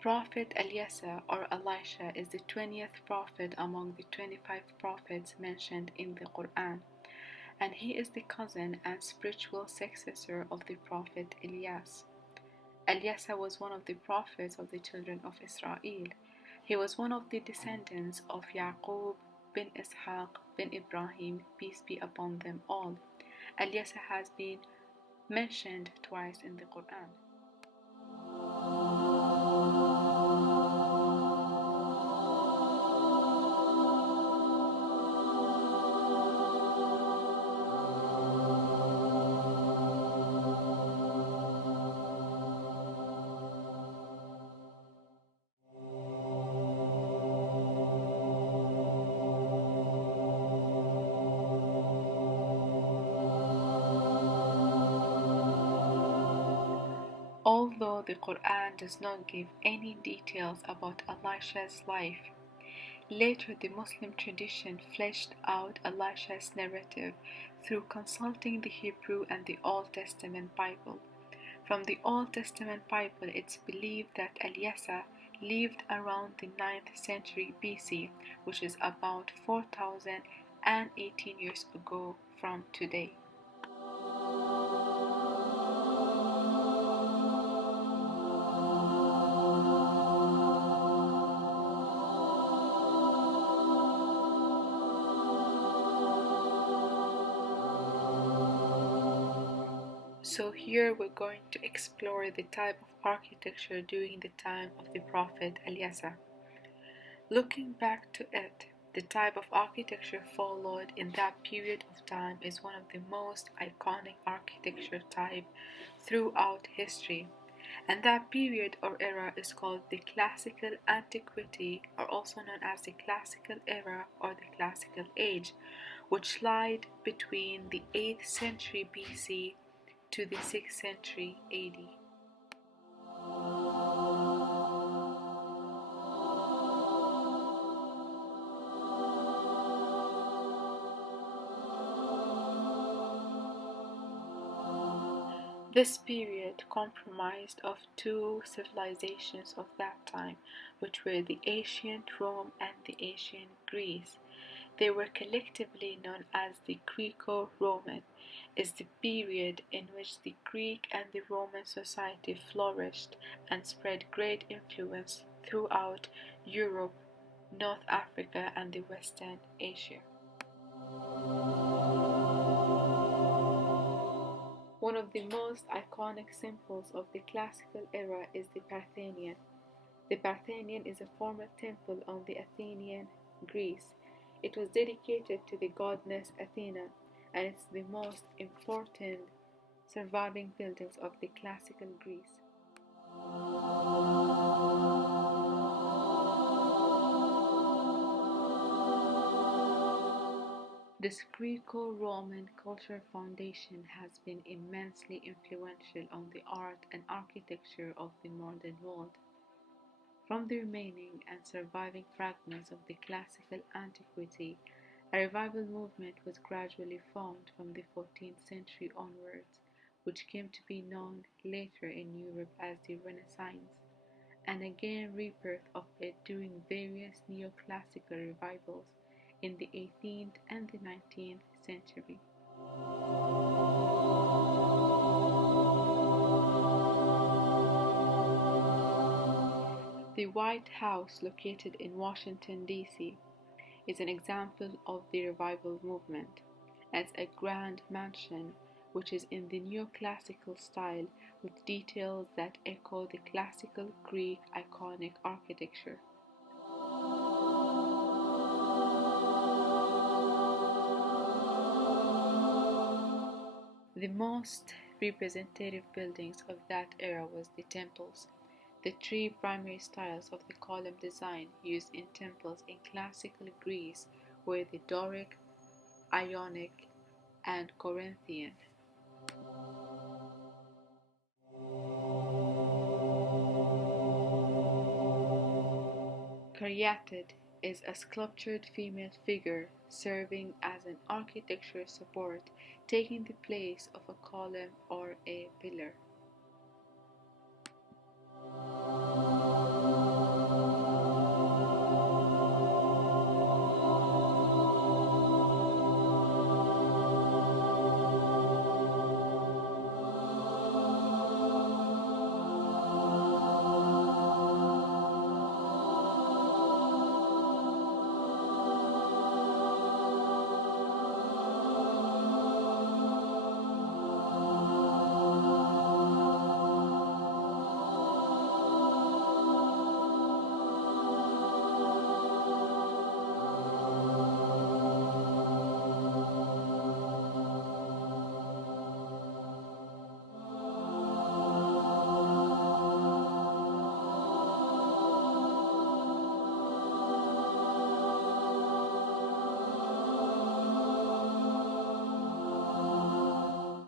prophet Ilyasa or Elisha is the 20th prophet among the 25 prophets mentioned in the Quran, and he is the cousin and spiritual successor of the prophet Ilyas. Ilyasa was one of the prophets of the children of Israel. He was one of the descendants of Yaqub bin Ishaq bin Ibrahim, peace be upon them all. Ilyasa has been mentioned twice in the Quran. Although the Quran does not give any details about Elisha's life, later the Muslim tradition fleshed out Elisha's narrative through consulting the Hebrew and the Old Testament Bible. From the Old Testament Bible, it's believed that Ilyasa lived around the 9th century BC, which is about 4,018 years ago from today. So here we're going to explore the type of architecture during the time of the prophet Ilyasa. Looking back to it, the type of architecture followed in that period of time is one of the most iconic architecture type throughout history. And that period or era is called the Classical Antiquity, or also known as the Classical Era or the Classical Age, which lied between the 8th century BC to the 6th century AD. This period comprised of two civilizations of that time, which were the ancient Rome and the ancient Greece. They were collectively known as the Greco-Roman. Is the period in which the Greek and the Roman society flourished and spread great influence throughout Europe, North Africa, and the Western Asia. One of the most iconic symbols of the classical era is the Parthenon. The Parthenon is a former temple on the Athenian Greece. It was dedicated to the goddess Athena, and it's the most important surviving buildings of the classical Greece. This Greco-Roman cultural foundation has been immensely influential on the art and architecture of the modern world. From the remaining and surviving fragments of the classical antiquity, a revival movement was gradually formed from the 14th century onwards, which came to be known later in Europe as the Renaissance, and again rebirth of it during various neoclassical revivals in the 18th and the 19th century. The White House, located in Washington, D.C., is an example of the revival movement. It's a grand mansion which is in the neoclassical style with details that echo the classical Greek iconic architecture. The most representative buildings of that era was the temples. The three primary styles of the column design used in temples in classical Greece were the Doric, Ionic, and Corinthian. Caryatid is a sculptured female figure serving as an architectural support, taking the place of a column or a pillar.